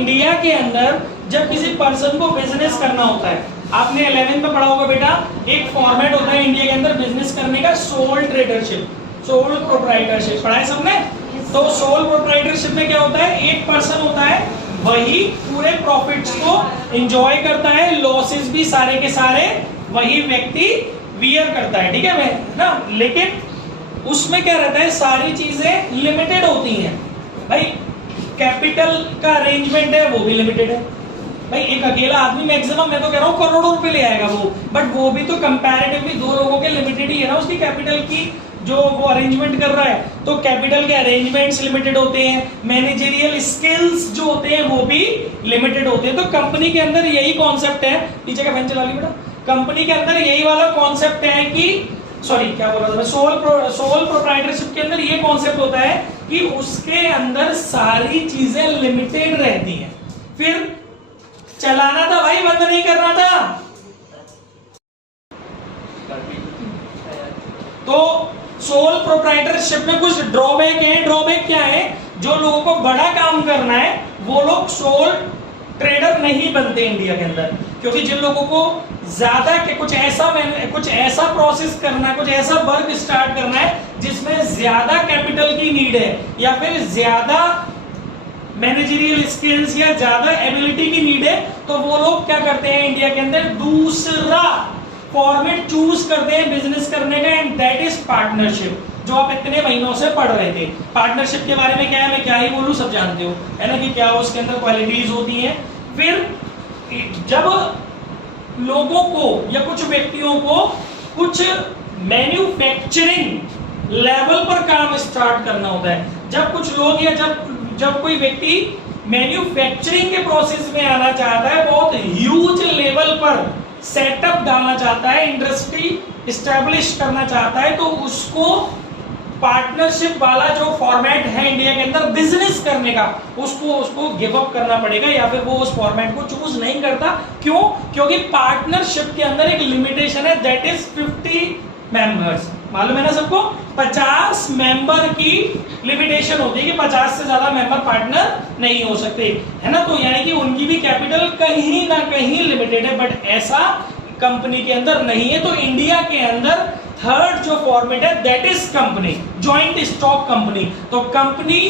India के अंदर जब किसी पर्सन को बिजनेस करना होता है, आपने 11th में पढ़ा होगा बेटा, एक फॉर्मेट होता है इंडिया के अंदर बिजनेस करने का, सोल ट्रेडरशिप, सोल प्रोप्राइटरशिप, पढ़ा है सबने? तो सोल प्रोप्राइटरशिप में क्या होता है, एक पर्सन होता है, वही पूरे प्रॉफिट्स को एंजॉय करता है, लॉसेस भी सारे के सारे वही व्यक्ति वियर करता है, ठीक है भाई ना। लेकिन उसमें क्या रहता है, सारी चीजें लिमिटेड होती हैं भाई। कैपिटल का अरेंजमेंट है वो भी लिमिटेड है भाई। एक अकेला आदमी मैक्सिमम, मैं तो कह रहा हूँ करोड़ों रुपए ले आएगा वो, बट वो भी तो कंपैरेटिवली दो लोगों के लिमिटेड ही है ना, उसकी कैपिटल की जो वो अरेंजमेंट कर रहा है। तो कैपिटल के अरेंजमेंट्स लिमिटेड होते हैं, मैनेजरियल स्किल्स जो होते हैं वो भी लिमिटेड होते हैं। तो कंपनी के अंदर यही कॉन्सेप्ट है, पीछे का फैन चला ली बेटा, कंपनी के अंदर यही वाला कॉन्सेप्ट है कि, सॉरी क्या बोल रहा था, सोल प्रोप्राइटरशिप के अंदर ये कॉन्सेप्ट होता है कि उसके अंदर सारी चीजें लिमिटेड रहती हैं। फिर चलाना था भाई, बंद नहीं करना था। तो सोल प्रोप्राइटरशिप में कुछ ड्रॉबैक है। ड्रॉबैक क्या है, जो लोगों को बड़ा काम करना है वो लोग सोल ट्रेडर नहीं बनते इंडिया के अंदर, क्योंकि जिन लोगों को ज्यादा कुछ ऐसा प्रोसेस करना है, कुछ ऐसा वर्क स्टार्ट करना है जिसमें ज्यादा कैपिटल की नीड है, या फिर ज्यादा मैनेजरियल स्किल्स या ज्यादा एबिलिटी की नीड है, तो वो लोग क्या करते हैं इंडिया के अंदर, दूसरा फॉर्मेट चूज करते हैं बिजनेस करने का, एंड दैट इज पार्टनरशिप, जो आप इतने महीनों से पढ़ रहे थे। पार्टनरशिप के बारे में क्या है, मैं क्या ही बोलूं, सब जानते हो है ना, कि क्या उसके अंदर क्वालिटीज होती हैं। फिर जब लोगों को या कुछ व्यक्तियों को कुछ मैन्युफैक्चरिंग लेवल पर काम स्टार्ट करना होता है, जब कुछ लोग या जब कोई व्यक्ति मैन्युफैक्चरिंग के प्रोसेस में आना चाहता है, बहुत ह्यूज लेवल पर सेटअप डालना चाहता है, इंडस्ट्री एस्टेब्लिश करना चाहता है, तो उसको पार्टनरशिप वाला जो फॉर्मेट है इंडिया के अंदर बिजनेस करने का, उसको गिव अप करना पड़ेगा, या फिर वो उस फॉर्मेट को चूज नहीं करता। क्यों? क्योंकि पार्टनरशिप के अंदर एक लिमिटेशन है, दैट इज 50 मेंबर्स। मालूम है ना सबको, 50 मेंबर की लिमिटेशन होती है कि 50 से ज्यादा मेंबर पार्टनर नहीं हो सकते, है ना। तो यानी कि उनकी भी कैपिटल कहीं ना कहीं लिमिटेड है, बट ऐसा कंपनी के अंदर नहीं है। तो इंडिया के अंदर थर्ड जो फॉर्मेट है that is company, joint stock company. तो कंपनी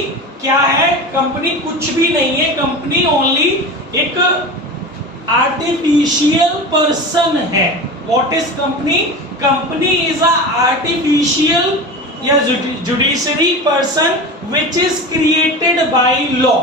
क्या है, कंपनी कुछ भी नहीं है, कंपनी ओनली एक आर्टिफिशियल पर्सन है। What is company? Company is a artificial या judiciary person which is created by law,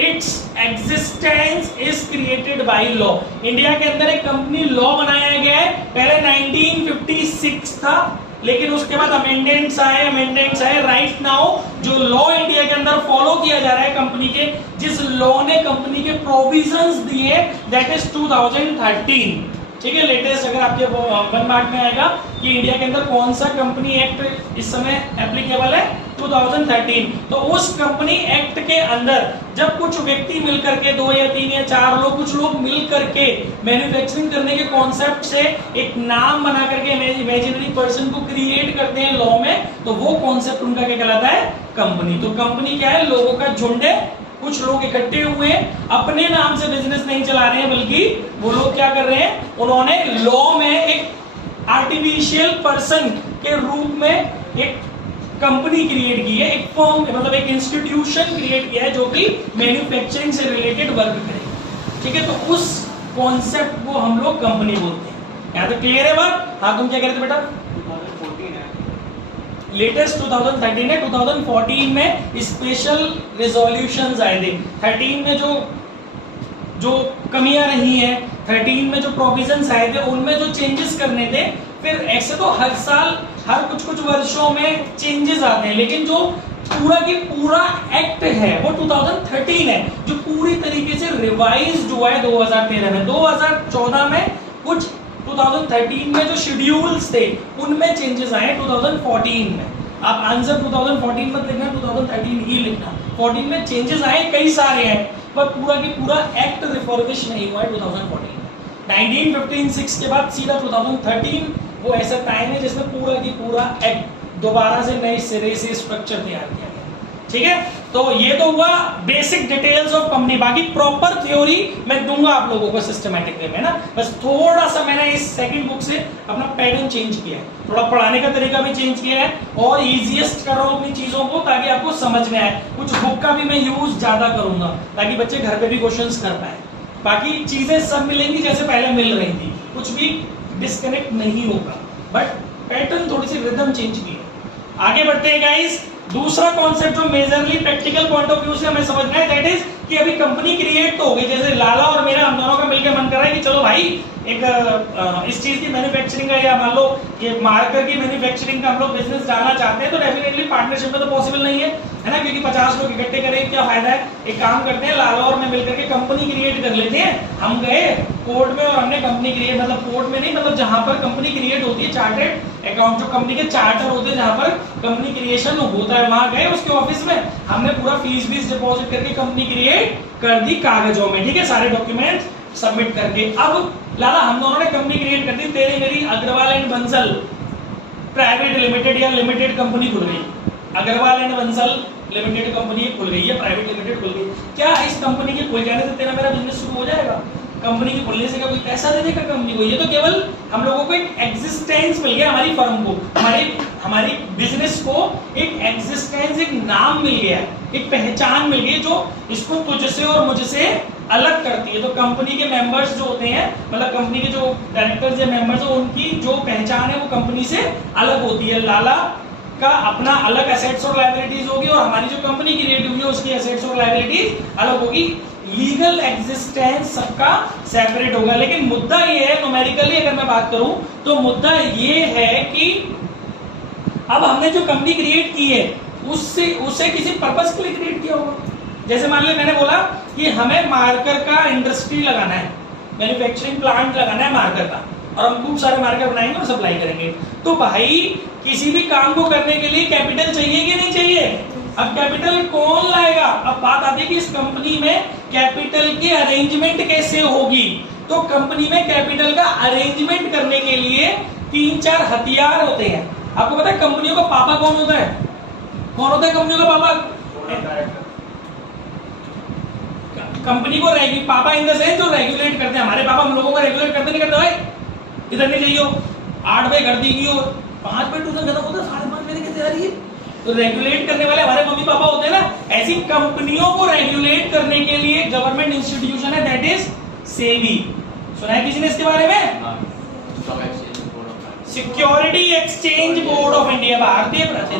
its existence is created by law. India के अंदर एक कंपनी लॉ बनाया गया है, पहले 1956 था, लेकिन उसके बाद अमेंडमेंट्स आए। राइट नाउ जो लॉ इंडिया के अंदर फॉलो किया जा रहा है कंपनी के, जिस लॉ ने कंपनी के प्रोविजंस दिए, दैट इज 2013, ठीक है, लेटेस्ट। अगर आपके 1 मार्क में आएगा कि इंडिया के अंदर कौन सा कंपनी एक्ट इस समय एप्लीकेबल है, 2013। तो उस कंपनी एक्ट के अंदर जब कुछ व्यक्ति मिलकर के, 2 या 3 या 4 लोग, कुछ लोग मिलकर के मैन्युफैक्चरिंग करने के कॉन्सेप्ट से एक नाम बना करके इमेजिनरी पर्सन को क्रिएट करते हैं लॉ में, तो वो कॉन्सेप्ट उनका क्या कहलाता है? कंपनी। तो कंपनी क्या है? लोगों का झुंड है, कुछ लोग इकट्ठे हुए हैं, अपने नाम से बिजनेस नहीं चला रहे हैं, बल्कि वो लोग क्या कर रहे हैं, उन्होंने लॉ में एक आर्टिफिशियल पर्सन के रूप में एक कंपनी क्रिएट की है, एक फर्म, मतलब एक इंस्टीट्यूशन क्रिएट किया है जो कि मैन्युफैक्चरिंग से रिलेटेड वर्क करे, ठीक है। तो उस कॉन्सेप्ट को हम लोग कंपनी बोलते हैं। यहाँ तो क्लियर है बात? हाँ, तुम क्या कहते बेटा? 2014 है, लेटेस्ट 2013 है। 2014 में स्पेशल रिजोल्यूशंस आए थे। 13 में जो कमियां रही हैं, 13 में जो प्रोविजंस आए थे, उनमें जो चेंजेस करने थे, फिर ऐसे तो हर साल, हर कुछ वर्षों में चेंजेस आते हैं, लेकिन जो पूरा की पूरा एक्ट है वो 2013 है, जो पूरी तरीके से रिवाइज हुआ है 2013 में। 2014 में कुछ, 2013 में जो शेड्यूल्स थे उनमें चेंजेस आए 2014 में। आप आंसर 2014 मत लिखना, 2013 ही लिखना। 14 में चेंजेस आए, कई सारे हैं, पर पूरा की पूरा एक्ट रिफॉर्मेशन नहीं हुआ है 2014 में। 1956 के बाद सीधा 2013 वो ऐसा टाइम है जिसमें पूरा की पूरा एक्ट दोबारा से नए सिरे से स्ट्रक्चर तैयार किया गया। ठीक है, तो ये तो हुआ बेसिक डिटेल्स ऑफ कंपनी। बाकी प्रॉपर थ्योरी मैं दूंगा आप लोगों को सिस्टमैटिक वे में ना, बस थोड़ा सा मैंने इस सेकंड बुक से अपना पैटर्न चेंज किया है, थोड़ा पढ़ाने का तरीका भी चेंज किया है और इजीएस्ट कर रहा हूं अपनी चीजों को ताकि आपको समझ में आए। कुछ बुक का भी मैं यूज ज्यादा करूंगा ताकि बच्चे घर पे भी क्वेश्चंस कर पाए। बाकी चीजें सब मिलेंगी जैसे पहले मिल रही थी, कुछ भी डिस्कनेक्ट नहीं होगा, बट पैटर्न थोड़ी सी रिदम चेंज की है। आगे बढ़ते हैं गाइस। दूसरा कॉन्सेप्ट जो majorly practical point of view से हमें समझना है दैट इज कि अभी कंपनी क्रिएट तो हो गई, जैसे लाला और मेरा हम दोनों का मिलकर मन कर रहा है कि चलो भाई एक इस चीज की मैन्युफैक्चरिंग का या मान लो ये मार्कर की मैन्युफैक्चरिंग का हम लोग बिजनेस डालना चाहते हैं, तो डेफिनेटली पार्टनरशिप में तो पॉसिबल नहीं है ना, क्योंकि 50 लोग इकट्ठे करें क्या फायदा है। एक काम करते हैं, लाला और मैं मिलकर के कंपनी क्रिएट कर लेते हैं। हम गए कोर्ट में और हमने कंपनी क्रिएट, मतलब कोर्ट में नहीं, मतलब जहां पर कंपनी क्रिएट होती है, चार्टर्ड अकाउंट जो कंपनी के चार्टर होते हैं जहां पर कंपनी क्रिएशन होता है, वहां गए उसके ऑफिस में, हमने पूरा फीस डिपॉजिट करके कंपनी क्रिएट कर दी कागजों में, ठीक है, सारे डॉक्यूमेंट सबमिट करके। अब लाला हम दोनों ने कंपनी क्रिएट कर दी, तेरी मेरी Agarwal and Bansal private limited या लिमिटेड कंपनी खुल गई, Agarwal and Bansal limited company खुल गई है, प्राइवेट लिमिटेड खुल गई। क्या इस कंपनी के खुल जाने से तेरा मेरा बिजनेस शुरू हो जाएगा? कंपनी के खुलने से क्या कोई पैसा दे देगा कंपनी को? ये तो केवल हम लोगों को एक एग्जिस्टेंस मिल गया, हमारी फर्म को, हमारी बिजनेस को एक एग्जिस्टेंस, एक नाम मिल गया, एक पहचान मिल गई जो इसको तुझसे और मुझसे अलग करती है। तो कंपनी के मेंबर्स जो होते हैं, मतलब कंपनी के जो डायरेक्टर्स या मेंबर्स हैं, उनकी जो पहचान है वो कंपनी से अलग होती है। लाला का अपना अलग एसेट्स और लायबिलिटीज होगी और हमारी जो कंपनी क्रिएट हुई है उसकी एसेट्स और लायबिलिटीज अलग होगी। लीगल एग्जिस्टेंस सबका सेपरेट होगा। लेकिन मुद्दा ये है, न्यूमेरिकली अगर मैं बात करूं तो मुद्दा ये है कि अब हमने जो कंपनी क्रिएट की है उससे किसी पर्पस के लिए क्रिएट किया होगा। जैसे मान लो मैंने बोला कि हमें मार्कर का इंडस्ट्री लगाना है, मैन्युफैक्चरिंग प्लांट लगाना है मार्कर का, और हम खूब सारे मार्कर बनाएंगे और सप्लाई करेंगे। तो भाई किसी भी काम को करने के लिए कैपिटल चाहिए कि नहीं चाहिए? अब कैपिटल कौन लाएगा? अब बात आती है कि इस कंपनी में कैपिटल की अरेंजमेंट कैसे होगी। तो कंपनी में कैपिटल का अरेंजमेंट करने के लिए 3-4 हथियार होते हैं। आपको पता है कंपनियों का पापा कौन होता है? कौन होता है कंपनियों का पापा? कंपनी को पापा इन द सेंस जो रेगुलेट करते हैं। हमारे पापा हम लोगों को रेगुलेट करते नहीं करते? भाई इधर नहीं चाहिए, 8 बजे कर दी, 5 बजे ट्यूशन खत्म होता है, 5:30 बजे कैसे आ रही है? तो रेगुलेट करने वाले हमारे मम्मी पापा होते हैं ना। ऐसी कंपनियों को रेगुलेट करने के लिए गवर्नमेंट इंस्टीट्यूशन है दैट इज सेबी। सुना है किसी ने इसके बारे में? Security exchange board of India, भारतीय भारतीय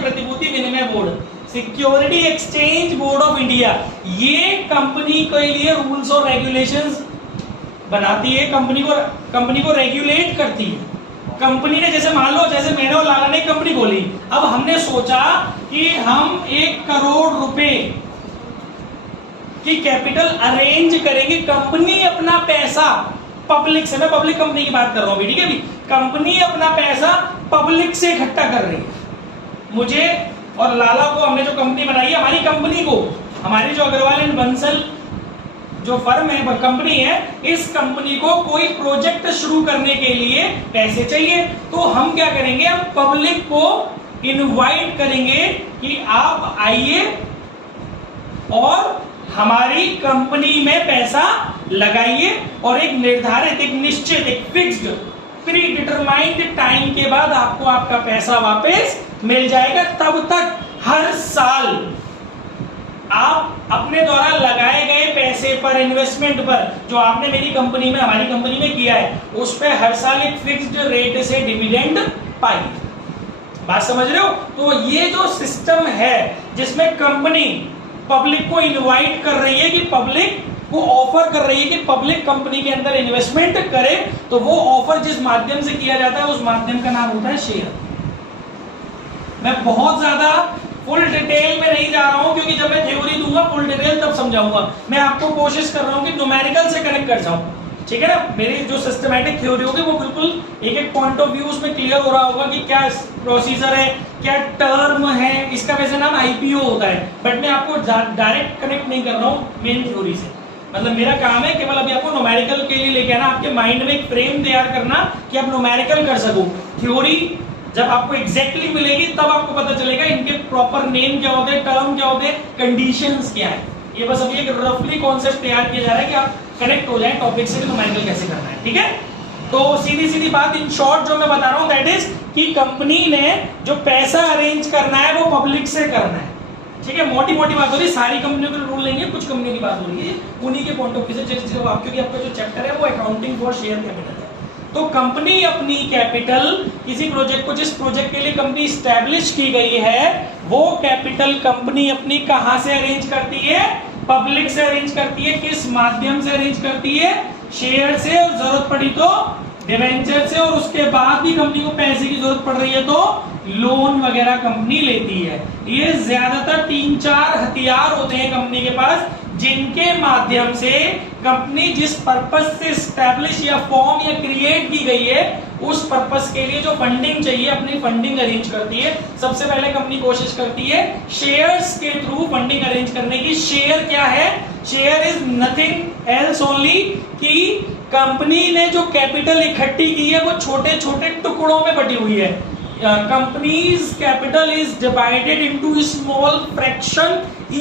प्रतिभूति विनिमय board, security exchange board of India, ये कंपनी के लिए रूल्स और रेगुलेशंस बनाती है, कंपनी को रेगुलेट करती है। कंपनी ने जैसे मान लो जैसे मैंने और लाला ने कंपनी खोली, अब हमने सोचा कि हम 1 करोड़ रुपए की कैपिटल अरेंज करेंगे। कंपनी अपना पैसा पब्लिक से, मैं पब्लिक कंपनी की बात कर रहा हूं, ठीक है भी, कंपनी अपना पैसा पब्लिक से इकट्ठा कर रही है। मुझे और लाला को, हमने जो कंपनी बनाई है, हमारी कंपनी को, हमारी जो अग्रवाल एंड बंसल जो फर्म है, कंपनी है, इस कंपनी को कोई प्रोजेक्ट शुरू करने के लिए पैसे चाहिए। तो हम क्या करेंगे? हम पब्लिक को इनवाइट करेंगे कि आप आइए और हमारी कंपनी में पैसा लगाइए, और एक निर्धारित, एक निश्चित, एक फिक्स्ड, प्री डिटरमाइंड टाइम के बाद आपको आपका पैसा वापस मिल जाएगा। तब तक हर साल आप अपने द्वारा लगाए गए पैसे पर, इन्वेस्टमेंट पर, जो आपने मेरी कंपनी में, हमारी कंपनी में किया है, उस पे हर साल एक फिक्स्ड रेट से डिविडेंड पाइए। बात समझ रहे हो? तो ये जो सिस्टम है जिसमें कंपनी पब्लिक को इनवाइट कर रही है, कि पब्लिक को ऑफर कर रही है कि पब्लिक कंपनी के अंदर इन्वेस्टमेंट करे, तो वो ऑफर जिस माध्यम से किया जाता है उस माध्यम का नाम होता है शेयर। मैं बहुत ज्यादा फुल डिटेल में नहीं जा रहा हूं, क्योंकि जब मैं थ्योरी दूंगा फुल डिटेल तब समझाऊंगा। मैं आपको कोशिश कर रहा हूं कि न्यूमेरिकल से कनेक्ट कर जाऊं, ठीक है ना। मेरी जो सिस्टमैटिक थ्योरी होगी वो बिल्कुल एक पॉइंट ऑफ व्यू उसमें क्लियर हो रहा होगा कि क्या प्रोसीजर है, क्या टर्म है। इसका वैसे नाम आईपीओ होता है, बट मैं आपको डायरेक्ट कनेक्ट नहीं कर रहा हूं मेन थ्योरी से। मतलब मेरा काम है केवल अभी आपको न्यूमेरिकल के लिए लेके आना, आपके माइंड में एक फ्रेम तैयार करना कि आप न्यूमेरिकल कर सको। थ्योरी जब आपको एग्जैक्टली मिलेगी तब आपको पता चलेगा इनके प्रॉपर नेम क्या होते हैं, टर्म क्या होते हैं, कंडीशंस क्या है। ये बस अभी एक रफली कॉन्सेप्ट तैयार किया जा रहा है कि आप कनेक्ट हो जाए टॉपिक से, न्यूमेरिकल कैसे करना है, ठीक है। तो सीधी सीधी बात, इन शॉर्ट जो मैं बता रहा हूं दैट इज कि कंपनी ने जो पैसा अरेंज करना है वो पब्लिक से करना है, ठीक है। मोटी मोटी बात हो रही है, सारी कंपनियों के रूल नहीं है, कुछ कंपनियों की बात हो रही है, उन्हीं के पॉइंट ऑफ व्यू से, क्योंकि आपका जो चैप्टर है वो अकाउंटिंग फॉर शेयर कैपिटल है। तो कंपनी अपनी कैपिटल, किसी प्रोजेक्ट को, जिस प्रोजेक्ट के लिए कंपनी स्टैब्लिश की गई है, वो कैपिटल कंपनी अपनी कहां से अरेंज करती है, पब्लिक से अरेंज करती है। किस माध्यम से अरेंज करती है, शेयर से, और जरूरत पड़ी तो डिवेंचर से, और उसके बाद भी कंपनी को पैसे की जरूरत पड़ रही है तो लोन वगैरह कंपनी लेती है। ये ज्यादातर 3-4 हथियार होते हैं कंपनी के पास, जिनके माध्यम से कंपनी जिस पर्पस से स्टैब्लिश या फॉर्म या क्रिएट की गई है उस पर्पस के लिए जो फंडिंग चाहिए अपनी फंडिंग अरेंज करती है। सबसे पहले कंपनी कोशिश करती है शेयर्स के थ्रू फंडिंग अरेंज करने की। शेयर क्या है, share is nothing else only कि कंपनी ने जो कैपिटल इकट्ठी की है वो छोटे छोटे टुकड़ों में बटी हुई है। Company's capital is divided into small fraction.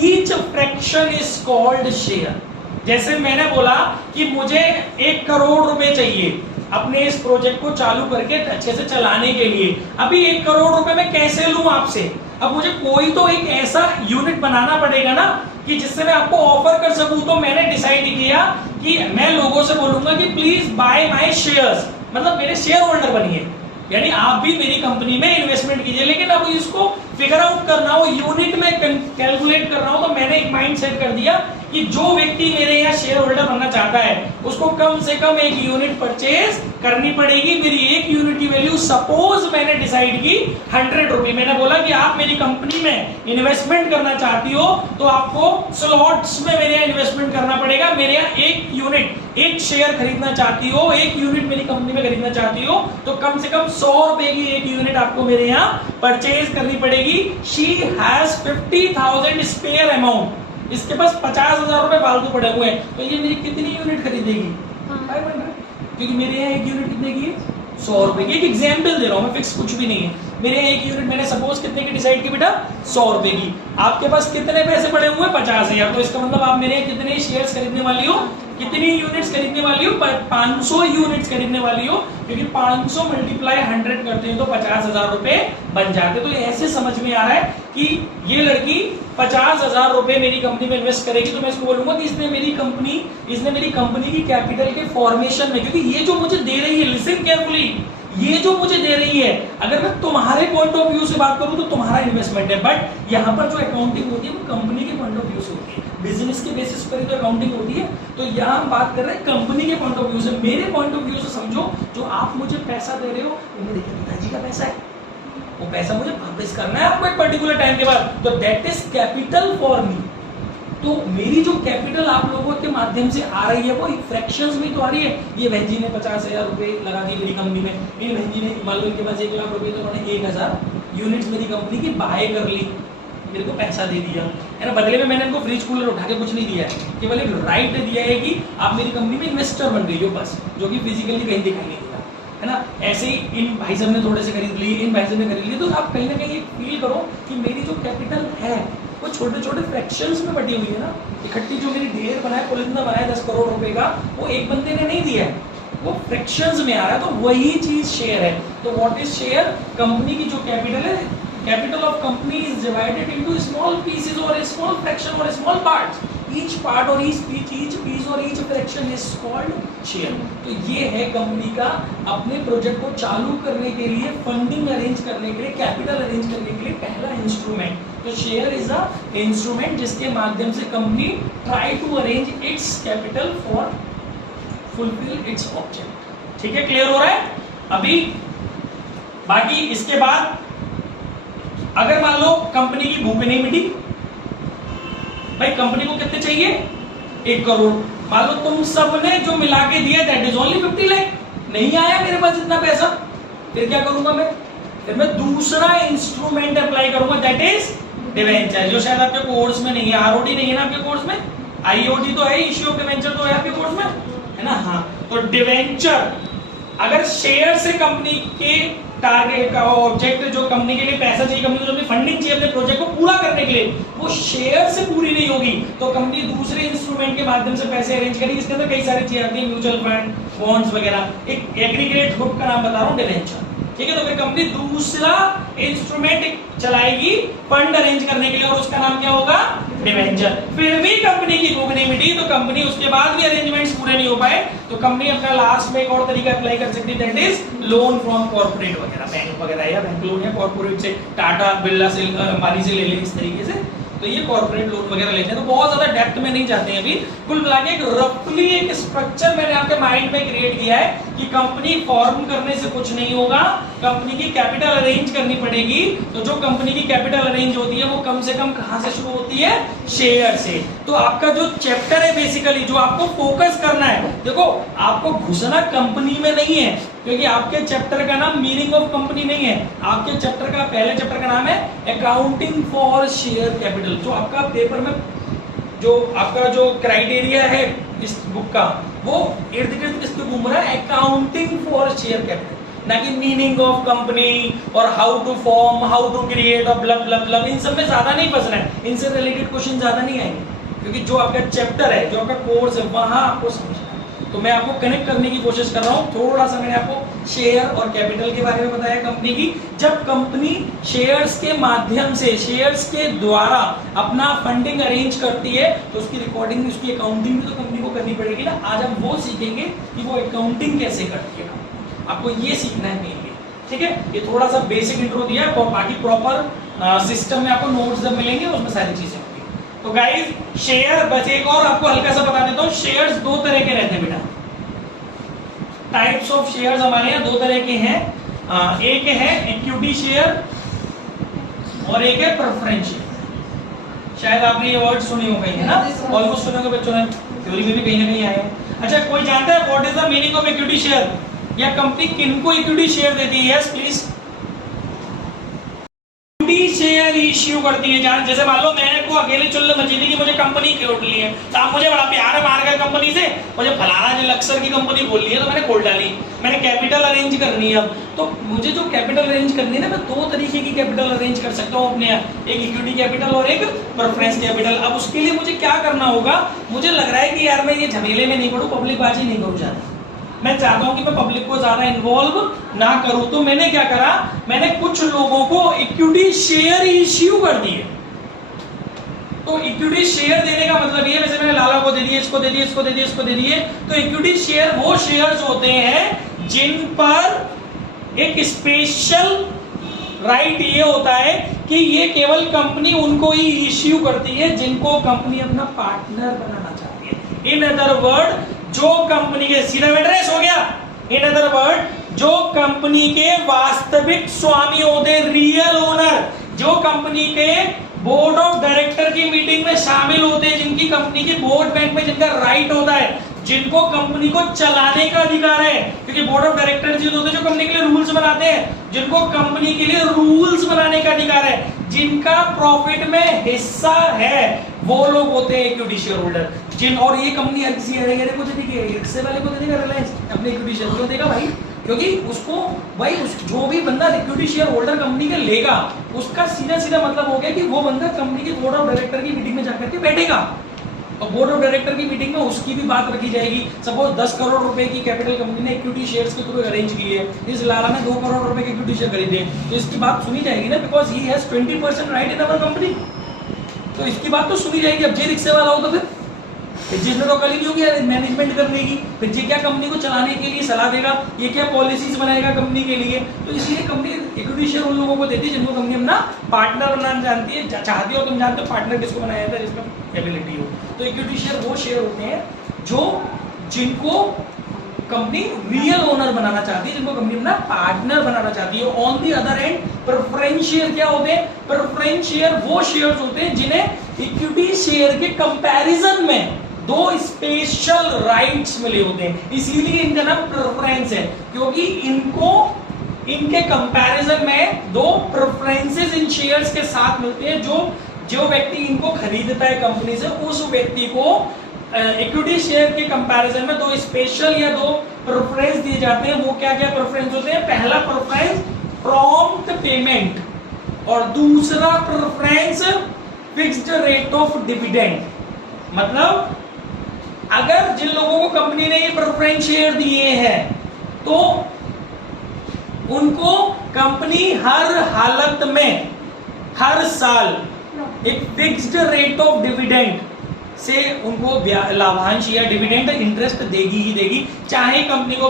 Each fraction is called share. जैसे मैंने बोला कि मुझे 1 करोड़ रुपए चाहिए अपने इस प्रोजेक्ट को चालू करके अच्छे से चलाने के लिए। अभी 1 करोड़ रुपए मैं कैसे लूं आपसे? अब मुझे कोई तो एक ऐसा यूनिट बनाना पड़ेगा ना कि जिससे मैं आपको ऑफर कर सकूं। तो मैंने डिसाइड किया कि मैं लोगों से बोलूंगा कि प्लीज बाय माय शेयर्स, मतलब मेरे शेयर होल्डर बनिए, यानी आप भी मेरी कंपनी में इन्वेस्टमेंट कीजिए। लेकिन अब इसको फिगर आउट करना हो, यूनिट में कैलकुलेट करना हो, तो मैंने एक माइंड सेट कर दिया कि जो व्यक्ति मेरे यहाँ शेयर होल्डर बनना चाहता है उसको कम से कम 1 यूनिट परचेज करनी पड़ेगी। मेरी 1 यूनिट की वैल्यू सपोज मैंने डिसाइड की 100 रुपए। मैंने बोला कि आप मेरी कंपनी में इन्वेस्टमेंट करना चाहती हो तो आपको स्लॉट्स में मेरे यहाँ इन्वेस्टमेंट करना पड़ेगा। मेरे यहाँ 1 यूनिट, 1 शेयर खरीदना चाहती हो, 1 यूनिट मेरी कंपनी में खरीदना चाहती हो तो कम से कम 100 रुपए की 1 यूनिट आपको मेरे यहाँ परचेज करनी पड़ेगी। शी हैज 50,000 स्पेयर अमाउंट, इसके पास 50,000 रुपए फालतू पड़े हुए हैं, तो ये मेरी कितनी यूनिट खरीदेगी? 500, क्योंकि मेरे यहाँ 1 यूनिट कितने की है? 100 रुपए की। एक एग्जाम्पल दे रहा हूँ मैं, फिक्स कुछ भी नहीं है। मेरे यहाँ 1 यूनिट मैंने सपोज कितने की डिसाइड की बेटा? 100 रुपए की। आपके पास कितने पैसे पड़े हुए? 50,000। तो इसका मतलब आप मेरे यहाँ कितने शेयर्स खरीदने वाली हो, कितनी यूनिट्स खरीदने वाली हो? 500 यूनिट्स खरीदने वाली हो, क्योंकि 500 मल्टीप्लाई 100 करते हैं तो 50,000 रुपए बन जाते। तो ऐसे समझ में आ रहा है कि ये लड़की 50,000 रुपए मेरी कंपनी में इन्वेस्ट करेगी, तो मैं इसको बोलूंगा कि इसने मेरी कंपनी की कैपिटल के फॉर्मेशन में, क्योंकि ये जो मुझे दे रही है, लिसन केयरफुली, ये जो मुझे दे रही है, अगर मैं तुम्हारे पॉइंट ऑफ व्यू से बात करूं तो तुम्हारा इन्वेस्टमेंट है, बट यहाँ पर जो अकाउंटिंग होती है वो कंपनी के पॉइंट ऑफ व्यू से होती है। बिजनेस के बेसिस पर ही तो अकाउंटिंग होती है। तो यहाँ हम बात कर रहे हैं कंपनी के पॉइंट ऑफ व्यू से। मेरे पॉइंट ऑफ व्यू से समझो, जो आप मुझे पैसा दे रहे हो वो मेरे पिताजी का पैसा है, वो पैसा मुझे वापस करना है आपको एक पर्टिकुलर टाइम के बाद, तो that is capital for me. तो मेरी जो कैपिटल आप लोगों के माध्यम से आ रही है वो फ्रैक्शंस में तो आ रही है। ये बहन जी ने 50,000 रुपए लगा दिए मेरी कंपनी में, मेरी बहन जी ने मान लो इनके पास 1 लाख रुपए, तो उन्होंने 1,000 यूनिट्स मेरी कंपनी की बाय कर ली, मेरे को पैसा दे दिया है ना। बदले में मैंने इनको फ्रिज कूलर उठा के कुछ नहीं दिया है, केवल एक राइट दिया है कि आप मेरी कंपनी में इन्वेस्टर बन गई हो, बस, जो कि फिजिकली कहीं दिखाई नहीं देता है ना। ऐसे ही इन भाई साहब ने थोड़े से खरीद लिए, इन भाई साहब ने खरीद लिए, तो आप कहीं ना कहीं फील करो कि मेरी जो कैपिटल है वो छोटे छोटे फ्रैक्शंस में बटी हुई है ना। इकट्ठी जो मेरी ढेर बनाया, पॉलिथीन बनाया 10 करोड़ रुपए का, वो एक बंदे ने नहीं दिया है, वो फ्रैक्शंस में आ रहा है। तो वही चीज शेयर है। तो व्हाट इज शेयर? कंपनी की जो कैपिटल है, capital of company is divided into small pieces और स्मॉल फ्रैक्शन और स्मॉल पार्ट्स। ईच पार्ट और ईच पीस और each fraction is called share. तो ये है कंपनी का अपने प्रोजेक्ट को चालू करने के लिए, फंडिंग अरेंज करने के लिए, कैपिटल अरेंज करने के लिए पहला इंस्ट्रूमेंट। तो शेयर इज अ इंस्ट्रूमेंट जिसके माध्यम से company try to arrange its capital for fulfil its object. ठीक है, क्लियर हो रहा है? अभी बाकी इसके बाद अगर मान लो कंपनी की भूख नहीं मिटी, भाई कंपनी को कितने चाहिए? 1 करोड़। मान लो तुम सबने जो मिला के दिया दैट इज ओनली 50 लाख, नहीं आया मेरे पास इतना पैसा, फिर क्या करूंगा मैं? फिर मैं दूसरा इंस्ट्रूमेंट अप्लाई करूंगा दैट इज डिवेंचर, जो शायद आपके कोर्स में नहीं है। आरओडी नहीं है ना आपके कोर्स में, आईओडी तो है, इश्यू ऑफ डिवेंचर तो है आपके कोर्स में, है ना। हाँ, तो डिवेंचर अगर शेयर से कंपनी के टारगेट का ऑब्जेक्ट जो कंपनी के लिए पैसा चाहिए, कंपनी को जो फंडिंग चाहिए अपने प्रोजेक्ट को पूरा करने के लिए, वो शेयर से पूरी नहीं होगी तो कंपनी दूसरे इंस्ट्रूमेंट के माध्यम से पैसे अरेंज करेगी। इसके अंदर कई सारी चीजें आती है, म्यूचुअल फंड, बॉन्ड्स वगैरह। एक एग्रीगेट ग्रुप का नाम बता रहा हूँ, डिवेंचर, ठीक है। तो फिर कंपनी दूसरा इंस्ट्रूमेंट चलाएगी फंड अरेंज करने के लिए और उसका नाम क्या होगा, डिवेंचर। फिर भी कंपनी की बुक नहीं मिटी तो कंपनी उसके बाद भी अरेंजमेंट्स पूरे नहीं हो पाए तो कंपनी अपना लास्ट में एक और तरीका अप्लाई कर सकती है, that is loan from corporate वगैरह, बैंक वगैरह या बैंक लोन या कॉर्पोरेट से, टाटा बिरला से, अंबानी से ले लें इस तरीके से। तो ये कॉर्पोरेट लोन वगैरह लेते हैं। तो बहुत ज्यादा डेप्थ में नहीं जाते हैं अभी, कुल मिला के एक रफली एक स्ट्रक्चर मैंने आपके माइंड में क्रिएट किया है कि कंपनी फॉर्म करने से कुछ नहीं होगा, कंपनी की कैपिटल अरेंज करनी पड़ेगी। तो जो कंपनी की कैपिटल अरेंज होती है वो कम से कम कहां से शुरू होती है, शेयर से। तो आपका जो चैप्टर है बेसिकली जो आपको फोकस करना है, देखो आपको घुसना कंपनी में नहीं है, क्योंकि आपके चैप्टर का नाम मीनिंग ऑफ कंपनी नहीं है। आपके चैप्टर का पहले चैप्टर का नाम है अकाउंटिंग फॉर शेयर कैपिटल। जो आपका पेपर में जो आपका जो क्राइटेरिया है इस बुक का वो इर्द गिर्द किसके घूम रहा है, अकाउंटिंग फॉर शेयर कैपिटल, ना कि मीनिंग ऑफ कंपनी और how to form, how to create और ब्लब ब्लब ब्लब। इन सब में ज्यादा नहीं फंसना है, इनसे रिलेटेड क्वेश्चन ज्यादा नहीं आएंगे, क्योंकि जो आपका चैप्टर है, जो आपका कोर्स है, वहां आपको समझना है। तो मैं आपको कनेक्ट करने की कोशिश कर रहा हूँ। थोड़ा सा मैंने आपको शेयर और कैपिटल के बारे में बताया कंपनी की। जब कंपनी शेयर्स के माध्यम से, शेयर्स के द्वारा अपना फंडिंग अरेंज करती है तो उसकी रिकॉर्डिंग, उसकी अकाउंटिंग भी तो कंपनी को करनी पड़ेगी ना। आज हम वो सीखेंगे कि वो अकाउंटिंग कैसे करती है, आपको ये सीखना है मेनली, ठीक है। ये थोड़ा सा बेसिक इंट्रो दिया है और बाकी प्रॉपर सिस्टम में आपको नोट्स जब मिलेंगे उसमें सारी चीजें। तो गाइस शेयर, बस एक और आपको हल्का सा बता देता हूं, शेयर्स दो तरह के रहते हैं बेटा। टाइप्स ऑफ शेयर्स हमारे यहाँ दो तरह के हैं, एक है इक्विटी शेयर और एक है प्रेफरेंस शेयर। शायद आपने ये वर्ड सुने हो कहीं, है ना, ऑलमोस्ट सुने होंगे बच्चों ने, थ्योरी में भी कहीं ना कहीं आए हैं। अच्छा, कोई जानता है what is the meaning of equity share, या कंपनी किनको इक्विटी शेयर देती है? यस प्लीज, शेयर इश्यू करती है। जान जैसे मान लो मैंने को अकेले चुल्ले मचीदी की मुझे कंपनी खोल ली है, तो आप मुझे बड़ा प्यार है मार गए कंपनी से, मुझे फलाना जो लक्सर की कंपनी खोल ली है तो मैंने खोल डाली, मैंने कैपिटल अरेंज करनी है। अब तो मुझे जो कैपिटल अरेंज करनी है ना, मैं दो तरीके की कैपिटल अरेंज कर सकता हूँ अपने यहाँ, एक इक्विटी कैपिटल और एक प्रेफरेंस कैपिटल। अब उसके लिए मुझे क्या करना होगा, मुझे लग रहा है कि यार मैं ये झमेले में नहीं पड़ूं, पब्लिक बाजी नहीं करूँ ज्यादा, मैं चाहता हूं कि मैं पब्लिक को ज्यादा इन्वॉल्व ना करूं। तो मैंने क्या करा, मैंने कुछ लोगों को इक्विटी शेयर इश्यू कर दिए। तो इक्विटी शेयर देने का मतलब ये, वैसे मैंने लाला को दे दिए, इसको दे दिए, इसको दे दिए, इसको दे दिए। तो इक्विटी शेयर वो शेयर्स होते हैं जिन पर एक स्पेशल राइट ये होता है कि ये केवल कंपनी उनको ही इश्यू करती है जिनको कंपनी अपना पार्टनर बनाना चाहती है। इन अदर वर्ड, जो कंपनी के, सीधा एड्रेस हो गया, इन अदर वर्ड जो कंपनी के वास्तविक स्वामी होते, रियल ओनर, जो कंपनी के बोर्ड ऑफ डायरेक्टर की मीटिंग में शामिल होते हैं, जिनकी कंपनी के बोर्ड बैंक में जिनका राइट होता है, जिनको कंपनी को चलाने का अधिकार है, क्योंकि बोर्ड ऑफ डायरेक्टर जी होते हैं जो कंपनी के लिए रूल्स बनाते हैं, जिनको कंपनी के लिए रूल्स बनाने का अधिकार है, जिनका प्रॉफिट में हिस्सा है, वो लोग होते हैं इक्विटी शेयर होल्डर। जिन, और ये कंपनी हर किसी को देगी, रिक्शे वाले को देगा, रिलायंस अपने इक्विटी शेयर क्यों देगा भाई, क्योंकि उसको भाई जो भी बंदा इक्विटी शेयर होल्डर कंपनी का लेगा, उसका सीधा सीधा मतलब हो गया कि वो बंदा कंपनी के बोर्ड ऑफ डायरेक्टर की मीटिंग में जाकर के बैठेगा और बोर्ड ऑफ डायरेक्टर की मीटिंग में उसकी भी बात रखी जाएगी। सपोज 10 करोड़ रुपए की कैपिटल कंपनी ने इक्विटी शेयर्स के थ्रू अरेंज की है, इस लाला ने 2 करोड़ रुपए के इक्विटी शेयर खरीदे, तो इसकी बात सुनी जाएगी ना, because he has 20% right in our company, तो इसकी बात तो सुनी जाएगी। अब जे रिक्शे वाला हो तो फिर जिसने तो कल ही नहीं होगी मैनेजमेंट करने की, फिर ये क्या कंपनी को चलाने के लिए सलाह देगा, ये क्या पॉलिसीज बनाएगा कंपनी के लिए। तो इसलिए कंपनी इक्विटी शेयर उन लोगों को देती है जिनको कंपनी अपना पार्टनर बनाना जानती है, चाहती हो। तुम जानते हो पार्टनर किसको बनाया जाता है, जिसका एबिलिटी हो। तो इक्विटी शेयर वो शेयर होते हैं जो जिनको कंपनी रियल ओनर बनाना चाहती है, जिनको कंपनी अपना पार्टनर बनाना चाहती है। On the other and preference share क्या होते हैं, प्रेफरेंस शेयर वो शेयर्स होते हैं जिन्हें इक्विटी शेयर के कंपैरिजन में 2 स्पेशल राइट्स मिले होते हैं, इसीलिए इनका नाम प्रेफरेंस है, क्योंकि इनको इनके कंपैरिजन में 2 प्रेफरेंसेस इन शेयर्स के साथ मिलते हैं। जो व्यक्ति इनको खरीदता है कंपनी से, उस व्यक्ति को इक्विटी शेयर के कंपैरिजन में 2 स्पेशल या 2 प्रेफरेंस दिए जाते हैं। वो क्या क्या प्रेफरेंस होते हैं? पहला प्रेफरेंस प्रॉम्प्ट पेमेंट और दूसरा preference fixed rate of dividend. मतलब अगर जिन लोगों को कंपनी ने ये प्रेफरेंस शेयर दिए हैं तो उनको कंपनी हर हालत में हर साल एक फिक्स्ड रेट ऑफ डिविडेंड से उनको लाभांश या डिविडेंड इंटरेस्ट देगी ही देगी, चाहे कंपनी को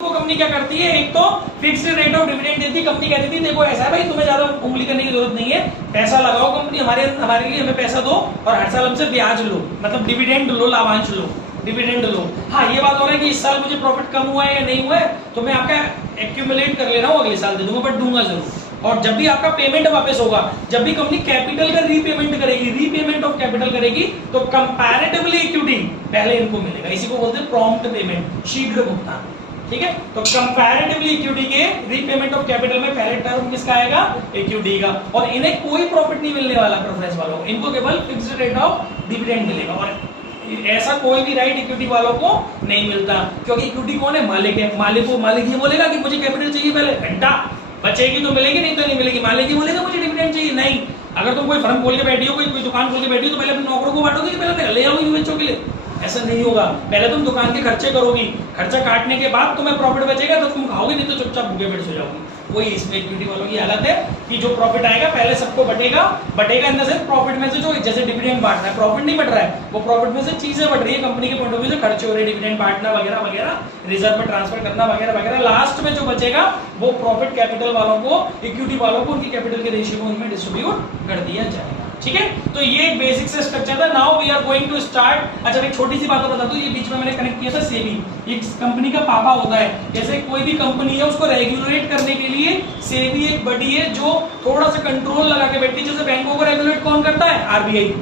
कंपनी क्या करती है, एक तो फिक्स्ड रेट ऑफ डिविडेंड देती है। कंपनी कहती थी देखो ऐसा है भाई, तुम्हें ज्यादा उंगली करने की जरूरत नहीं है, पैसा लगाओ कंपनी हमारे लिए, हमें पैसा दो और हर साल हमसे ब्याज लो, मतलब डिविडेंड लो, लाभांश लो, डिविडेंड लो। हाँ ये बात हो रहा है कि इस साल मुझे प्रॉफिट कम हुआ है या नहीं हुआ है तो मैं आपका एक्यूमुलेट कर ले रहा हूँ, अगले साल दे दूंगा, बट दूंगा जरूर। और जब भी आपका पेमेंट वापस होगा, जब भी कंपनी कैपिटल का रीपेमेंट करेगी, रीपेमेंट ऑफ कैपिटल करेगी, तो कंपैरेटिवली इक्विटी पहले इनको मिलेगा। इसी को बोलते हैं प्रॉम्प्ट पेमेंट, शीघ्र भुगतान। ठीक है, तो कंपैरेटिवली इक्विटी के रीपेमेंट ऑफ कैपिटल में पहले टर्म किसका आएगा, इक्विटी का। और इन्हें कोई प्रॉफिट नहीं मिलने वाला प्रेफरेंस वालों को, इनको केवल फिक्स्ड रेट ऑफ डिविडेंड मिलेगा। और ऐसा कोई भी राइट इक्विटी वालों को नहीं मिलता, क्योंकि इक्विटी कौन है, मालिक है। मालिक ये बोलेगा कि मुझे कैपिटल चाहिए, पहले घंटा बचेगी तो मिलेगी, नहीं तो नहीं मिलेगी। मालिक ये बोलेगा मुझे डिविडेंड चाहिए, नहीं। अगर तुम कोई फर्म खोल के बैठी हो, कोई दुकान खोल के बैठी हो, तो पहले अपने नौकरों को बांटोगे कि पहले ले आओगे बच्चों के लिए, ऐसा नहीं होगा। पहले तुम दुकान के खर्चे करोगी, खर्चा काटने के बाद तुम्हें प्रॉफिट बचेगा तो तुम खाओगे, नहीं तो चुपचाप भूखे पेट सो जाओगी। वही इसमें इक्विटी वालों की हालत है कि जो प्रॉफिट आएगा पहले सबको बटेगा इन द सेंस प्रॉफिट में से, जो जैसे डिविडेंड बांटना है, प्रॉफिट नहीं बट रहा है, वो प्रॉफिट में से चीजें बढ़ रही है कंपनी के पॉइंट ऑफ व्यू से, खर्चे हो रहे हैं, डिविडेंड बांटना वगैरह वगैरह, रिजर्व में ट्रांसफर करना वगैरह वगैरह। लास्ट में जो बचेगा वो प्रॉफिट कैपिटल वालों को, इक्विटी वालों को उनकी कैपिटल के रेशियो में उनमें डिस्ट्रीब्यूट कर दिया जाएगा। ठीक है, तो ये एक बेसिक से स्ट्रक्चर था। Now we are going to start. अच्छा एक छोटी सी बात बता दूं, ये बीच में मैंने कनेक्ट किया था सेबी, एक कंपनी का पापा होता है। जैसे कोई भी कंपनी है उसको रेगुलेट करने के लिए सेबी एक बॉडी है जो थोड़ा सा कंट्रोल लगा के बैठती है। जैसे बैंकों को रेगुलेट कौन करता है, RBI,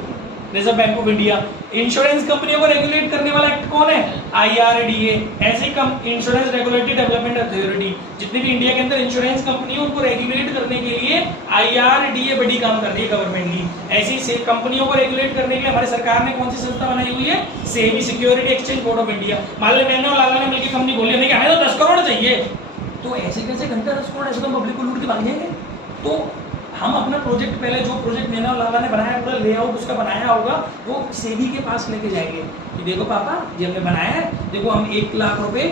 reserve bank of India. Insurance कंपनियों को रेगुलेट करने वाला एक्ट कौन है, आईआरडीए। ऐसे इंश्योरेंस रेगुलेटरी डेवलपमेंट अथॉरिटी, जितनी भी इंडिया के अंदर इंश्योरेंस कंपनी है उनको रेगुलेट करने के लिए आईआरडीए बड़ी काम कर रही है गवर्नमेंट की। ऐसी से कंपनियों को रेगुलेट करने के लिए हमारी सरकार ने कौन सी संस्था बनाई हुई है, SEBI, security exchange board of India. मान लो मैंने और लाला ने मिलकर कंपनी खोली, नहीं हमें तो 10 करोड़ चाहिए, तो ऐसे कैसे घंटा 10 करोड़, ऐसे तो पब्लिक को लूट के भाग जाएंगे। तो हम अपना प्रोजेक्ट, पहले जो प्रोजेक्ट मैंने और लाला ने बनाया, पूरा लेआउट उसका बनाया होगा, वो सेबी के पास लेके जाएंगे कि देखो पापा ये हमने बनाया है, देखो हम 1 लाख रुपए,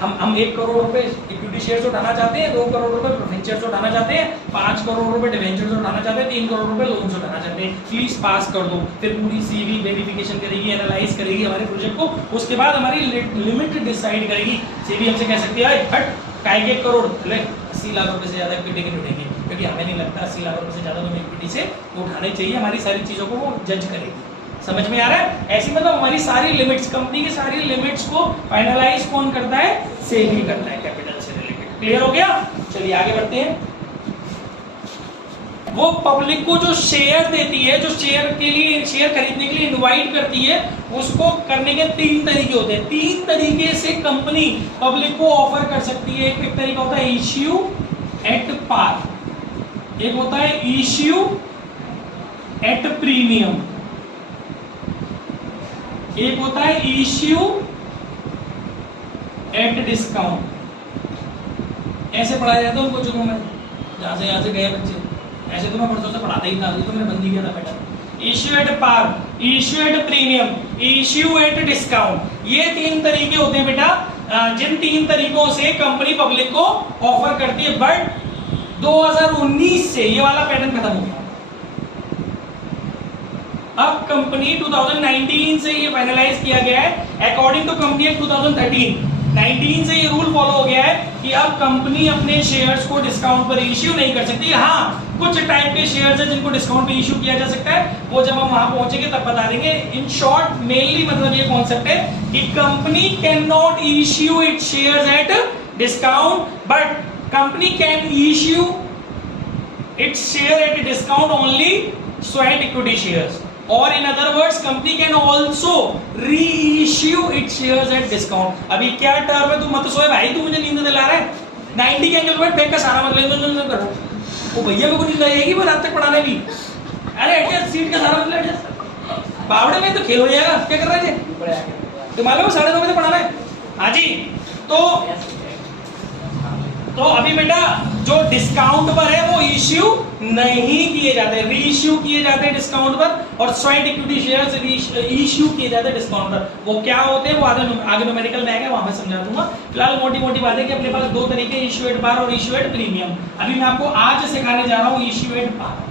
हम 1 करोड़ रुपए इक्विटी शेयर्स उठाना चाहते हैं, 2 करोड़ रुपए प्रेफरेंस शेयर्स उठाना चाहते हैं, 5 करोड़ रुपए डिवेंचर्स उठाना चाहते हैं, 3 करोड़ रुपए लोन्स उठाना चाहते हैं, प्लीज पास कर दो। फिर पूरी सेबी वेरिफिकेशन करेगी, एनालाइज करेगी हमारे प्रोजेक्ट को, उसके बाद हमारी लिमिट डिसाइड करेगी। सेबी हमसे कह सकती है हट काय के 1 करोड़, 80 लाख रुपए से ज्यादा इक्विटी नहीं उठेगी, क्योंकि हमें नहीं लगता 80 लाख रुपए से ज्यादा तुम्हें इक्विटी से उठाने चाहिए। हमारी सारी चीजों को वो जज करेगी। समझ में आ रहा है? ऐसी मतलब हमारी सारी लिमिट्स, कंपनी की सारी लिमिट्स को फाइनलाइज कौन करता है, सेबी करता है, कैपिटल से रिलेटेड। क्लियर हो गया? चलिए आगे बढ़ते हैं। वो पब्लिक को जो शेयर देती है, जो शेयर के लिए, शेयर खरीदने के लिए इनवाइट करती है, उसको करने के 3 तरीके होते हैं। 3 तरीके से कंपनी पब्लिक को ऑफर कर सकती है। एक तरीका होता है इश्यू एट पार, एक होता है इश्यू एट प्रीमियम, एक होता है इश्यू एट डिस्काउंट। ऐसे पढ़ाया जाता है उनको चुनूं में, जहां से यहाँ से गए बच्चे, ऐसे तो मैं परसों से पढ़ाता ही था, तो मैंने बंद किया था बेटा। Issue at par, issue at premium, issue at discount, ये 3 तरीके होते हैं बेटा, जिन 3 तरीकों से कंपनी पब्लिक को ऑफर करती है। बट 2019 से ये वाला पैटर्न खत्म हो गया। अब कंपनी 2019 से ये फाइनलाइज किया गया है, अकॉर्डिंग टू कंपनी एक्ट 2013 से ये रूल फॉलो हो गया है कि अब कंपनी अपने शेयर्स को डिस्काउंट पर इश्यू नहीं कर सकती। हाँ, कुछ टाइप के शेयर्स हैं जिनको डिस्काउंट पे इश्यू किया जा सकता है, वो जब हम वहां पहुंचेंगे तब बता देंगे। इन शॉर्ट मेनली मतलब ये कॉन्सेप्ट है कि company can not issue its shares at discount, but company can issue its share at discount only sweat equity shares, और in other words company can also reissue its shares at discount. अभी क्या term है, तू मत सोए भाई, तू मुझे नींद दिला रहा है। 90 के एंगल पर फेंक का सारा मतलब करो, वो भैया मेरे को नींद आएगी वो रात तक पढ़ाने भी। अरे एडजस्ट सीट का सारा मतलब एडजस्ट, बावड़े में तो खेल हो जाएगा। क्या कर रहे थे तो मालूम 9:30 बजे पढ़ाना है। हाँ जी, तो तो अभी बेटा जो डिस्काउंट पर है वो इश्यू नहीं किए जाते, रीइश्यू किए जाते हैं डिस्काउंट पर, और स्वेट इक्विटी शेयर्स इश्यू किए जाते हैं डिस्काउंट पर। वो क्या होते हैं वो आगे न्यूमेरिकल में आएगा, वहां मैं समझा दूंगा। फिलहाल मोटी मोटी बात है कि अपने पास दो तरीके, इश्यू एट पार और इश्यू एट प्रीमियम। अभी मैं आपको आज सिखाने जा रहा हूं इश्यू एट पार।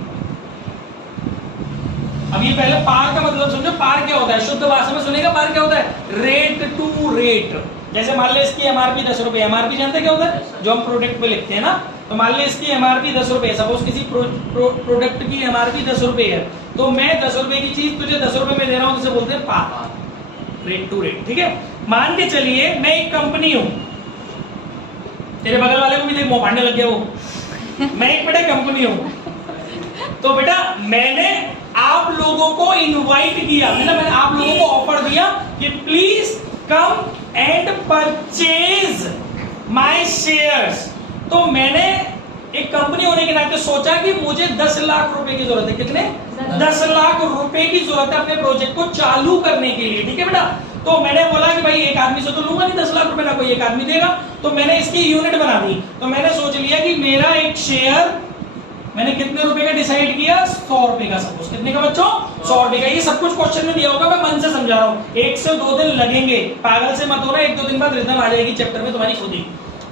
अब ये पहले पार का मतलब समझो, पार क्या होता है, शुद्ध भाषा में सुनेगा पार क्या होता है, रेट टू रेट। जैसे मान ले इसकी एमआरपी 10 रुपए, एमआरपी जानते क्या होता है, जो हम प्रोडक्ट पे लिखते हैं ना, तो मान ले इसकी एमआरपी 10 रुपए, सपोज किसी प्रोडक्ट की एमआरपी 10 रुपए है, तो मैं 10 रुपए की चीज तुझे 10 रुपए में दे रहा हूं, जिसे बोलते हैं पार, रेट टू रेट। ठीक है, मान के चलिए मैं एक कंपनी हूं, तेरे बगल वाले को भी देख मुंह फाड़ने लग गया वो, मैं एक बेटा कंपनी हूं, तो बेटा मैंने आप लोगों को इनवाइट किया, मैंने आप लोगों को ऑफर दिया कि please come and purchase my shares. तो मैंने एक कंपनी होने के नाते सोचा कि मुझे 10 लाख रुपए की जरूरत है। कितने? 10 लाख रुपए की जरूरत है अपने प्रोजेक्ट को चालू करने के लिए। ठीक है बेटा, तो मैंने बोला कि भाई एक आदमी से तो लूंगा नहीं 10 लाख रुपए, ना कोई एक आदमी देगा, तो मैंने इसकी यूनिट बना दी। तो मैंने सोच लिया कि मेरा एक शेयर मैंने कितने रुपए का डिसाइड किया, 100 रुपए का। सपोज कितने का बच्चों, 100 रुपए का। ये सब कुछ क्वेश्चन में दिया होगा, मैं मन से समझा रहा हूँ। 1 से 2 दिन लगेंगे, पागल से मत होना, 1-2 दिन बाद रिदम आ जाएगी चैप्टर में तुम्हारी खुद ही।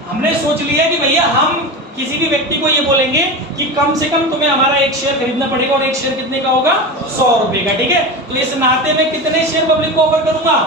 हमने सोच लिया कि भैया हम किसी भी व्यक्ति को ये बोलेंगे कि कम से कम तुम्हें हमारा एक शेयर खरीदना पड़ेगा, और एक शेयर कितने का होगा, 100 रुपए का। ठीक है, तो इस नाते में कितने शेयर पब्लिक को ऑफर करूंगा,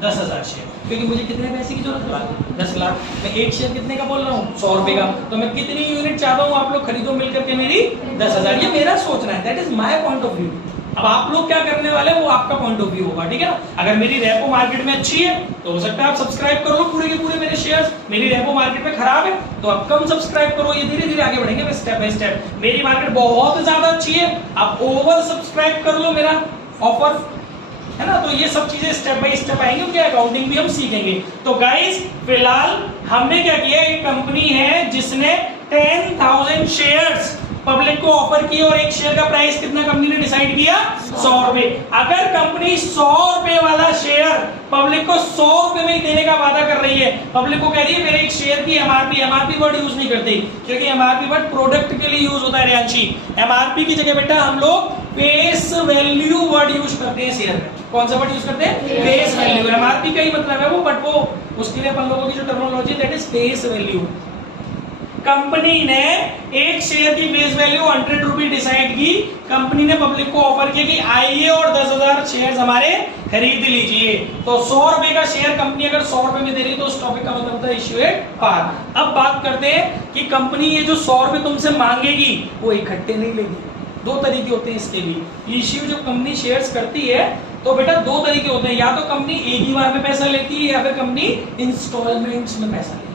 10,000 शेयर, क्योंकि मुझे कितने पैसे की जरूरत है, 10 लाख। मैं एक शेयर कितने का बोल रहा हूँ, 100 रुपए का, तो मैं कितनी यूनिट चाहता हूँ आप लोग खरीदो मिलकर के, मेरी 10,000। ये मेरा सोचना है, that is my point of view. अब आप लोग क्या करने वाले वो आपका पॉइंट ऑफ व्यू होगा। ठीक है ना, अगर मेरी रेपो मार्केट में अच्छी है तो हो सकता है आप सब्सक्राइब कर लो पूरे के पूरे मेरे शेयर्स। मेरी रेपो मार्केट में खराब है तो आप कम सब्सक्राइब करो। ये धीरे धीरे आगे बढ़ेंगे स्टेप बाय स्टेप। मेरी मार्केट बहुत ज्यादा अच्छी है, आप ओवर सब्सक्राइब कर लो मेरा ऑफर, है ना। तो ये सब चीजें स्टेप बाय स्टेप आएंगे, उनकी अकाउंटिंग भी हम सीखेंगे। तो गाइस फिलहाल हमने क्या किया, एक कंपनी है जिसने 10,000 शेयर्स पब्लिक को ऑफर किए, और एक शेयर का प्राइस कितना कंपनी ने डिसाइड किया, 100 रुपए। अगर कंपनी 100 रुपए वाला शेयर पब्लिक को 100 रुपए में ही देने का वादा कर रही है, पब्लिक को कह रही है मेरे एक शेयर की एमआरपी वर्ड यूज नहीं करते, क्योंकि एमआरपी वर्ड प्रोडक्ट के लिए यूज होता है रियांशी। एमआरपी की जगह बेटा हम लोग फेस वैल्यू वर्ड यूज करते हैं शेयर में। कौन सा वर्ड यूज करते हैं, फेस वैल्यू। एमआरपी का ही मतलब है वो, बट वो उसके लिए अपन लोगों की जो terminology that is face value. Company ने एक शेयर की फेस वैल्यू 100 रुपए डिसाइड की, कंपनी ने पब्लिक को ऑफर किया कि आइए और 10,000 शेयर हमारे खरीद लीजिए। तो 100 रुपए का शेयर कंपनी अगर 100 रुपए में दे रही तो उस टॉपिक का मतलब होता है इश्यू एट पार। अब बात करते हैं कि कंपनी ये जो 100 रुपए तुमसे मांगेगी वो इकट्ठे नहीं लेगी। दो तरीके होते हैं इसके भी। इश्यू जो कंपनी शेयर्स करती है तो बेटा दो तरीके होते हैं, या तो कंपनी एक ही बार में पैसा लेती है या फिर कंपनी इंस्टॉलमेंट्स में पैसा लेती है।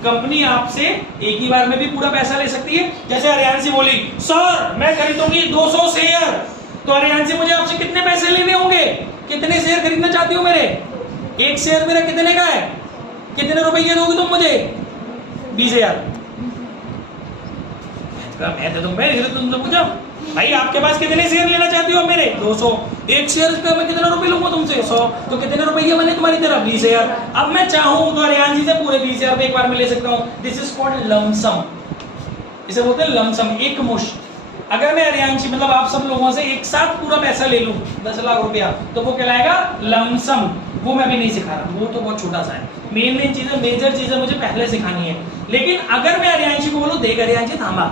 कंपनी आपसे एक ही बार में भी पूरा पैसा ले सकती है। जैसे हरियाणसी बोली सर मैं खरीदूंगी 200 शेयर, तो हरियाणसी मुझे आपसे कितने पैसे लेने होंगे, कितने शेयर खरीदना चाहती हो मेरे, एक शेयर मेरा कितने का है, कितने रुपए दोगे तुम मुझे, 20,000। मैं तो तुमसे पूछा भाई आपके पास कितने शेयर लेना चाहती हो मेरे, 200। एक शेयर का मैं कितने रुपए लूंगा तुमसे, 100। तो कितने रुपए मैंने तुम्हारी तरफ, 20,000। अब मैं चाहूं तो हरियाणसी से पूरे 20,000 एक बार में ले सकता हूं। दिस इज कॉल्ड लमसम, इसे बोलते हैं लमसम, एक मुश्त। अगर मैं हरियाणसी मतलब आप सब लोगों से एक साथ पूरा पैसा ले लूं 10 लाख रुपया, तो वो कहलाएगा लमसम। वो मैं भी नहीं सिखा रहा, वो तो बहुत छोटा सा है। मेन चीजें, मेजर चीजें मुझे पहले सिखानी है। लेकिन अगर मैं हरियाणसी को बोलूं देख हरियाणसी थामा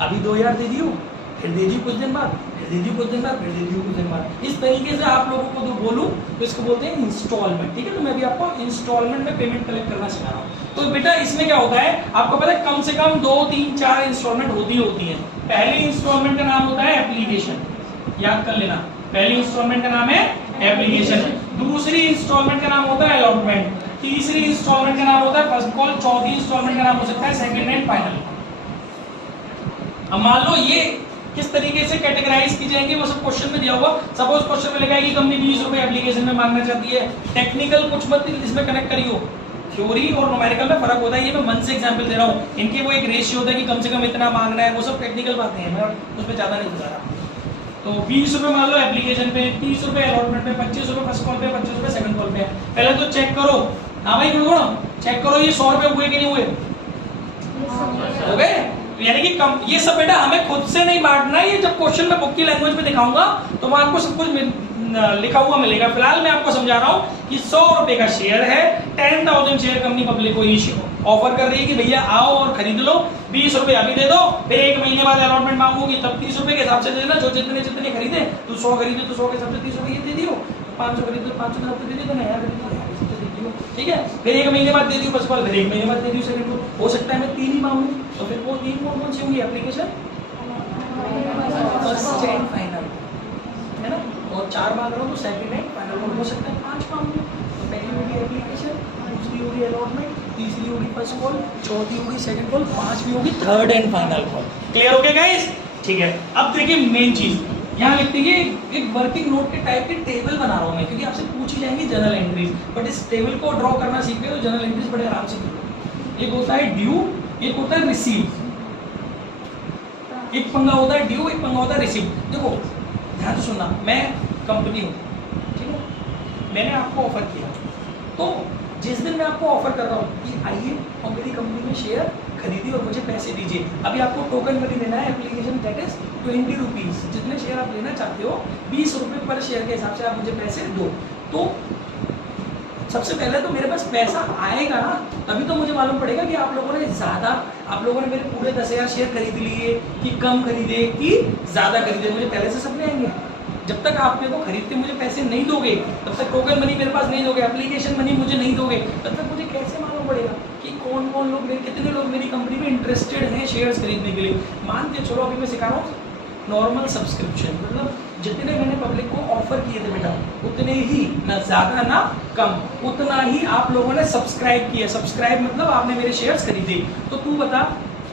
अभी 2,000 दे दियो, फिर दे दी कुछ दिन बाद, फिर दे दी कुछ दिन बाद, फिर दे दी कुछ दिन बाद, इस तरीके से आप लोगों को जो बोलूं तो इसको बोलते हैं इंस्टॉलमेंट। ठीक है, तो मैं भी आपको इंस्टॉलमेंट में पेमेंट कलेक्ट करना सिखा रहा हूं। तो बेटा इसमें क्या होता है आपको पता है, कम से कम 2, 3, 4 इंस्टॉलमेंट होती है। पहली इंस्टॉलमेंट का नाम होता है एप्लीकेशन, याद कर लेना। पहली इंस्टॉलमेंट का नाम है एप्लीकेशन, दूसरी इंस्टॉलमेंट का नाम होता है अलॉटमेंट, तीसरी इंस्टॉलमेंट का नाम होता है फर्स्ट कॉल, चौथी इंस्टॉलमेंट का नाम हो सकता है सेकंड एंड फाइनल। अब मान लो ये किस तरीके से कैटेगराइज की जाएंगे वो सब क्वेश्चन में दिया होगा। सपोज क्वेश्चन में लिखा है कि कंपनी 20 रुपए एप्लीकेशन में मांगना चाहती है। टेक्निकल कुछ मत इसमें कनेक्ट करियो, थ्योरी और न्यूमेरिकल में फर्क होता है। ये मैं मन से एग्जांपल दे रहा हूँ, इनके वो एक रेशियो होता है कि कम से कम इतना मांगना है, वो सब टेक्निकल बातें हैं, मैं उसमें ज्यादा नहीं बता रहा। तो 20 रुपए मान लो एप्लीकेशन पे, 30 रुपए अलॉटमेंट पे, 25 रुपए फर्स्ट कॉल पे, 25 रुपए सेकंड कॉल पे। पहले तो चेक करो हाँ भाई गुणगुण चेक करो ये 100 रुपए हुए कि नहीं हुए, हो गए। यानी कि ये सब बेटा हमें खुद से नहीं बांटना है, ये जब क्वेश्चन में बुक की लैंग्वेज में दिखाऊंगा तो मैं आपको सब कुछ लिखा हुआ मिलेगा। फिलहाल मैं आपको समझा रहा हूँ कि 100 रुपए का शेयर है, 10,000 शेयर कंपनी पब्लिक को ऑफर कर रही है कि भैया आओ और खरीद लो, 20 रुपए अभी दे दो, फिर 1 महीने बाद अलॉटमेंट मांगूंगी तब 30 रुपए के हिसाब से दे देना, जो जितने खरीदे तो 100 खरीदे तो 100 के हिसाब से 30 रुपए दे दियो, 500 खरीदे तो 500 के हिसाब से दे दियो, नया खरीदे तो नया हिसाब से दे दियो, ठीक है। फिर 1 महीने बाद दे दियो फर्स्ट कॉल, फिर 1 महीने बाद दे दियो सेकंड कॉल, हो सकता है मैं 3 ही मांगूं, तो फिर वो 3 कौन सी होंगी एप्लीकेशन, फर्स्ट एंड फाइनल है ना, और 4 मांग रहा हूँ तो सेकंड एंड फाइनल कॉल, हो सकता है 5 मांगूं, तो पहली होगी एप्लीकेशन, दूसरी होगी अलॉटमेंट, तीसरी होगी फर्स्ट कॉल, चौथी होगी सेकंड कॉल, पांचवी होगी third and final call. Clear हो गया गाइस? ठीक है। अब देखिए मेन चीज यहाँ लिखते हैं, एक वर्किंग नोट के टाइप के टेबल बना रहा हूँ मैं, क्योंकि आपसे पूछी जाएंगी जनरल एंट्रीज, बट इस टेबल को ड्रॉ करना सीख गए तो जनरल एंट्रीज बड़े आराम से करो। एक होता है ड्यू, एक होता है रिसीव, एक पंगा होता है ड्यू, एक पंगा होता है रिसीव। देखो ध्यान से सुनना, मैं कंपनी हूँ, ठीक है, मैंने आपको ऑफर किया, तो जिस दिन मैं आपको ऑफर कर रहा हूँ कि आइए और मेरी कंपनी में शेयर खरीदिए और मुझे पैसे दीजिए, अभी आपको टोकन मनी लेना है, एप्लीकेशन दैट इज 20 रुपीज, जितने शेयर आप लेना चाहते हो 20 रुपए पर शेयर के हिसाब से आप मुझे पैसे दो। तो सबसे पहले तो मेरे पास पैसा आएगा ना, तभी तो मुझे मालूम पड़ेगा कि आप लोगों ने ज्यादा, आप लोगों ने मेरे पूरे 10,000 शेयर खरीद लिए कि कम खरीदे कि ज्यादा खरीदे, मुझे पहले से सपने आएंगे। जब तक आप मेरे को खरीद के मुझे पैसे नहीं दोगे, तब तक टोकन मनी मेरे पास नहीं दोगे, एप्लीकेशन मनी मुझे नहीं दोगे, तब तक मुझे कैसे मालूम पड़ेगा कि कौन कौन लोग, कितने लोग मेरी कंपनी में इंटरेस्टेड हैं शेयर्स खरीदने के लिए। मान के चलो अभी मैं सिखा रहा हूँ नॉर्मल सब्सक्रिप्शन, मतलब जितने मैंने पब्लिक को ऑफर किए थे बेटा उतने ही, ना ज्यादा ना कम, उतना ही आप लोगों ने सब्सक्राइब किया। सब्सक्राइब मतलब आपने मेरे शेयर्स खरीदे। तो तू बता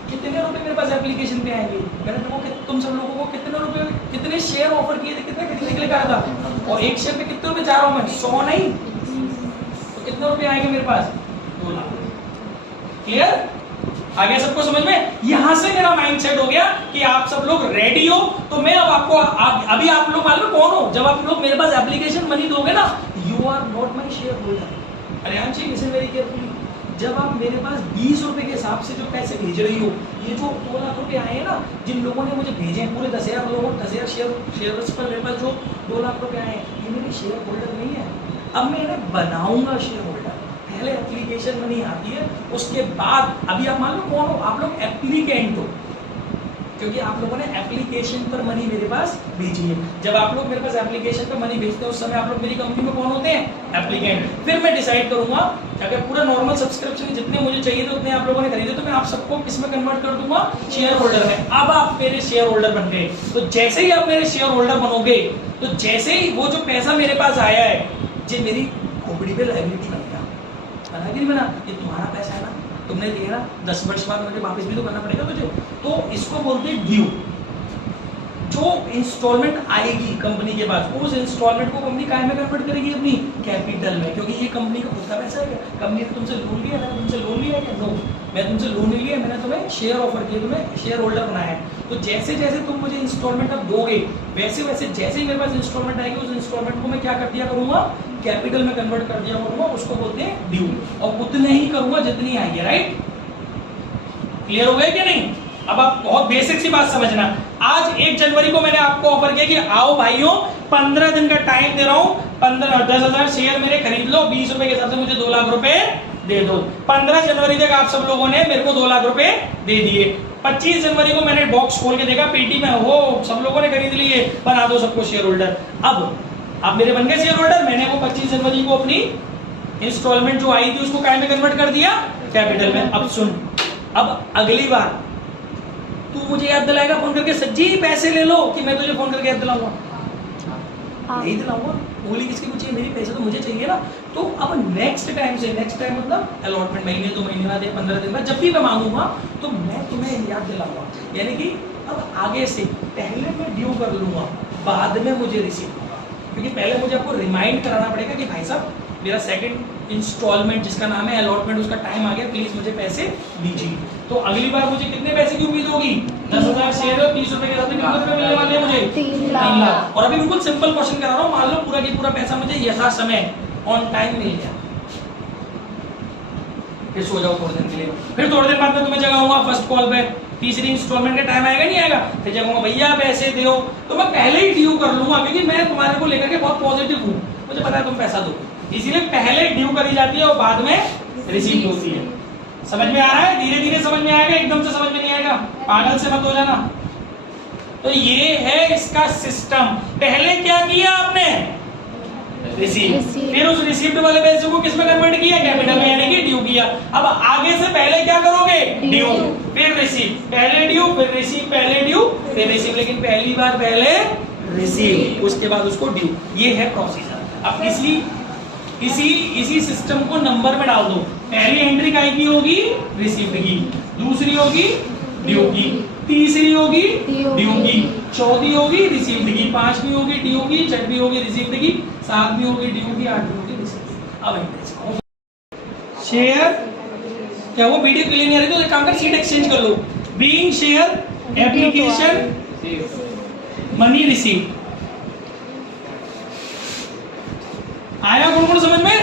कितने रुपए मेरे पास एप्लीकेशन पे आएंगे, मैंने तुम सब लोगों को कितने रुपए, कितने शेयर ऑफर किए थे, कितने खरीदने के लिए कहा था, और एक शेयर पे कितने रुपए जा रहा हूँ मैं, 100 नहीं, तो कितने रुपए आएंगे मेरे पास, 2 लाख। क्लियर? आगे सबको समझ में? यहां से मेरा माइंडसेट हो गया कि आप सब लोग रेडी हो, तो मैं अब आपको अभी आप लोग मालूम कौन हो, जब आप लोग मेरे पास एप्लीकेशन मनी दोगे ना, you are not my shareholder. Ariyanshi listen very carefully, जब आप मेरे पास 20 रुपए के हिसाब से जो पैसे भेज रही हो, ये जो 2 लाख रुपए आए हैं ना, जिन लोगों ने मुझे भेजे हैं, पूरे 10,000 लोगों, 10,000 शेयर्स पर मेरे पास जो 2 लाख रुपए आए हैं, ये मेरे शेयर होल्डर नहीं है। अब मैं इन्हें बनाऊंगा शेयर होल्डर, पहले एप्लीकेशन मनी आती है, उसके बाद अभी आप मान लो कौन हो, आप लोग एप्लीकेंट हो, क्योंकि आप लोगों ने एप्लीकेशन पर मनी मेरे पास भेजी है। जब आप लोग मेरे पास एप्लीकेशन पर मनी भेजते हो, उस समय आप लोग मेरी कंपनी में कौन होते हैं, एप्लीकेंट। फिर मैं डिसाइड करूंगा अगर पूरा नॉर्मल सब्सक्रिप्शन जितने मुझे चाहिए थे उतने आप लोगों ने खरीदे, तो मैं आप सबको किसमें कन्वर्ट कर दूंगा, शेयर होल्डर में। अब आप मेरे शेयर होल्डर बन गए, तो जैसे ही आप मेरे शेयर होल्डर बनोगे, तो जैसे ही वो जो पैसा मेरे पास आया है, ये मेरी खोपड़ी पे लायबिलिटी बनेगा, बना कि नहीं बना, ये तुम्हारा पैसा है ना, तुमने दिया ना, 10 वर्ष बाद मुझे वापस भी तो करना पड़ेगा तुझे। तो इसको बोलते हैं ड्यू। जो इंस्टॉलमेंट आएगी कंपनी के पास, उस इंस्टॉलमेंट को कंपनी काय में कन्वर्ट करेगी, अपनी कैपिटल में, क्योंकि ये कंपनी का खुद का पैसा है। कंपनी ने तुमसे लोन लिया, मैंने तुमसे लोन लिया है, नो मैं तुमसे लोन नहीं लिया, मैंने तुम्हें शेयर ऑफर किया, तुम्हें शेयर होल्डर बनाया है। तो जैसे जैसे तुम मुझे इंस्टॉलमेंट अब दोगे, वैसे वैसे जैसे ही मेरे पास इंस्टॉलमेंट आएगी, उस इंस्टॉलमेंट को मैं क्या कर दिया करूंगा, कैपिटल में कन्वर्ट कर दिया करूंगा, उसको बोलते हैं ड्यू, और उतने ही करूंगा जितनी आएगी। राइट? क्लियर हो गया कि नहीं? अब आप बहुत बेसिक सी बात समझना, आज 1 जनवरी को मैंने आपको ऑफर किया कि आओ भाइयों 15 दिन का टाइम दे रहा हूं, 10,000 शेयर मेरे खरीद लो, 20 रुपए के हिसाब से मुझे 2 लाख रुपए दे दो। 15 जनवरी तक आप सब लोगों ने मेरे को 2 लाख रुपए दे दिए। 25 जनवरी को मैंने बॉक्स खोल के देखा, पेटी में हो, सब लोगों ने खरीद लिए, बना दो सबको शेयर होल्डर। अब आप मेरे बन गए शेयर होल्डर, मैंने वो 25 जनवरी को अपनी इंस्टॉलमेंट जो आई थी उसको काय में कन्वर्ट कर दिया, कैपिटल में। अब सुन, अब अगली बार तू मुझे याद दिलाएगा फोन करके, सज्जी पैसे ले लो, कि मैं तुझे फोन करके याद दिलाऊंगा? नहीं दिलाऊंगा। उंगली किसकी पूछी, मेरी पैसे तो मुझे चाहिए ना। तो अब नेक्स्ट टाइम से, नेक्स्ट टाइम मतलब अलॉटमेंट महीने 2 महीने बाद या 15 दिन बाद जब भी मैं मांगूंगा, तो मैं तुम्हें याद दिलाऊंगा। यानी कि अब आगे से पहले मैं ड्यू कर लूंगा, बाद में मुझे रिसीव होगा, क्योंकि पहले मुझे आपको रिमाइंड कराना पड़ेगा कि भाई साहब मेरा सेकंड इंस्टॉलमेंट जिसका नाम है अलॉटमेंट, उसका टाइम आ गया, प्लीज मुझे पैसे दीजिए। तो अगली बार मुझे कितने पैसे की उम्मीद होगी, 10,000 शेयर और 30 रुपए के साथ कितने रुपए मिलने वाले हैं मुझे, 3 लाख। और अभी बिल्कुल सिंपल क्वेश्चन करा रहा हूँ, मान लो पूरा की पूरा पैसा मुझे यथा समय ऑन टाइम मिल गया, फिर सो जाओ थोड़े दिन के लिए, फिर थोड़े दिन बाद में तुम्हें जगाऊंगा फर्स्ट कॉल पे, तीसरी इंस्टॉलमेंट का टाइम आएगा नहीं आएगा, फिर जगाऊंगा भैया पैसे दो, तो मैं पहले ही ड्यू कर लूंगा क्योंकि मैं तुम्हारे को लेकर के बहुत पॉजिटिव हूँ, मुझे पता है तुम पैसा दोगे, इसीलिए पहले ड्यू करी जाती है और बाद में रिसीव होती है। समझ में आ रहा है? धीरे धीरे समझ में आएगा, एकदम से समझ में नहीं आएगा, पागल से मत हो जाना। तो ये है इसका सिस्टम। पहले क्या किया आपने? रिसीव, फिर उस रिसीव्ड वाले पैसे को किस में कन्वर्ट किया? कैपिटल में, यानी कि ड्यू किया। अब आगे से पहले क्या करोगे? ड्यू, फिर रिसीव, पहले ड्यू फिर रिसीव, पहले ड्यू फिर रिसीव, लेकिन पहली बार पहले रिसीव, उसके बाद उसको ड्यू। ये है प्रोसीजर। अब इसी सिस्टम को नंबर में डाल दो। पहली एंट्री काय की होगी? रिसीव्ड की, दूसरी होगी ड्यू की, तीसरी होगी ड्यू की, चौथी होगी रिसीव्ड की, पांचवी होगी ड्यू की, छठवीं होगी रिसीव्ड की, सातवीं होगी ड्यू की, आठवीं होगी रिसीव्ड। अब शेयर, क्या वो वीडियो क्लियर नहीं आ रही तो एक काम कर, सीट एक्सचेंज कर लो। Being share application money receive, आया कौन समझ में?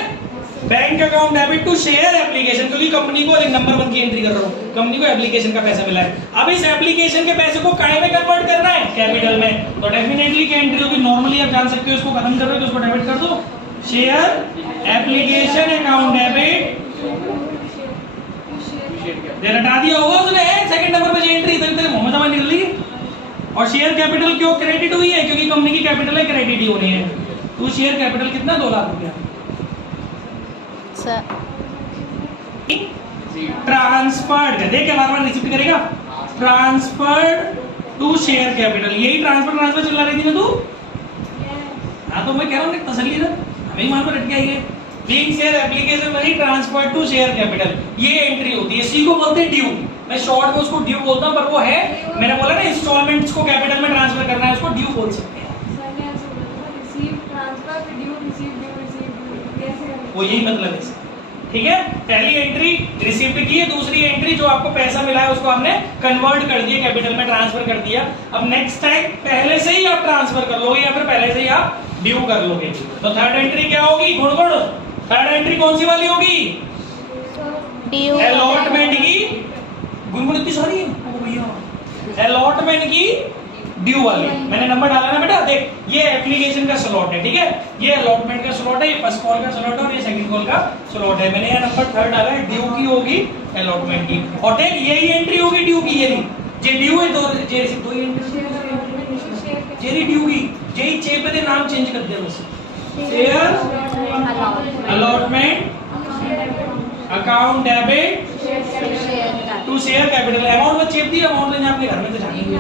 Bank account debit to share application, क्योंकि कंपनी को एक नंबर 1 की एंट्री कर रहा हूं, कंपनी को एप्लीकेशन का पैसा मिला है। अब इस एप्लीकेशन के पैसे को काय में कन्वर्ट करना है? कैपिटल में। तो डेफिनेटली क्या एंट्री होगी? नॉर्मली आप जान सकते हो, इसको खत्म कर रहे हो तो उसको डेबिट कर दो। शेयर एप्लीकेशन अकाउंट डेबिट, देर हटा दिया होगा उसने सेकंड नंबर पे एंट्री, तेरे मोहम्मद अमान निकल रही है। और शेयर कैपिटल क्यों क्रेडिट हुई है? क्योंकि कंपनी की कैपिटल है, क्रेडिट ही होनी है। तो शेयर कैपिटल कितना? 2 लाख रुपया। ट्रांसफर्ड, देख के बार-बार रिसीव करेगा। ट्रांसफर्ड टू शेयर कैपिटल, यही ट्रांसफर चला रही थी ना तू? हाँ, तो मैं कह रहा हूँ तसल्ली ना, हमें वहां पर अटके आइए। Being share application money transfer to share capital, ये एंट्री होती है, इसी को बोलते हैं ड्यू। मैं शॉर्ट में उसको ड्यू बोलता हूँ, पर वो है, मैंने बोला ना इंस्टॉलमेंट्स को कैपिटल में ट्रांसफर करना है, उसको ड्यू बोल सकते हैं। वो यही मतलब है, ठीक है? पहली एंट्री रिसीव्ड की है, दूसरी एंट्री जो आपको पैसा मिला है उसको आपने कन्वर्ट कर दिया, कैपिटल में ट्रांसफर कर दिया। अब नेक्स्ट टाइम पहले से ही आप ट्रांसफर कर लोगे या फिर पहले से ही आप ड्यू कर लोगे। तो थर्ड एंट्री क्या होगी? गुण थर्ड एंट्री कौन सी वाली होगी? अलॉटमेंट की। गुनगुन इतनी सारी है भैया, अलॉटमेंट की ड्यू वाली। मैंने नंबर डाला ना बेटा, देख ये एप्लीकेशन का स्लॉट है, ठीक है? ये अलॉटमेंट का स्लॉट है, ये फर्स्ट कॉल का स्लॉट है और ये सेकंड कॉल का स्लॉट है। मैंने यहाँ नंबर 3 डाला है, ड्यू की होगी, अलॉटमेंट की। और देख यही एंट्री होगी ड्यू की, यही जे ड्यू है, दो जे सिर्फ 2 एंट्री जेरी ड्यू की, जेई चे पे दे नाम चेंज कर दिया बस। Share allotment account debit to share capital, amount में चेप दिया, अमाउंट लेने अपने घर में तो जाएंगे।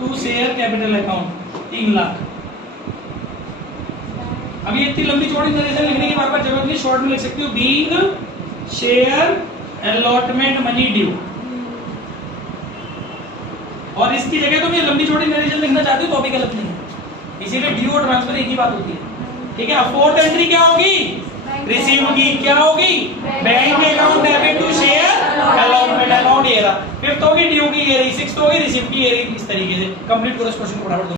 To share capital account 3 lakh. अब ये इतनी लंबी चौड़ी नरेशन लिखने की बार-बार जरूरत नहीं, शॉर्ट में लिख सकते हो। Being share allotment money due, और इसकी जगह तुम ये लंबी चौड़ी नरेशन लिखना चाहते हो तो भी गलत नहीं है, इसीलिए ड्यू और ट्रांसफर एक ही बात होती है, ठीक है? अब फोर्थ एंट्री क्या होगी? रिसीव की। क्या होगी? Bank account debit to share allotment account, ये रहा। फिफ्थ होगी ड्यू की, ये रही। सिक्स्थ होगी रिसीव की, ये रही। इस तरीके से कंप्लीट पूरा क्वेश्चन को फटाफट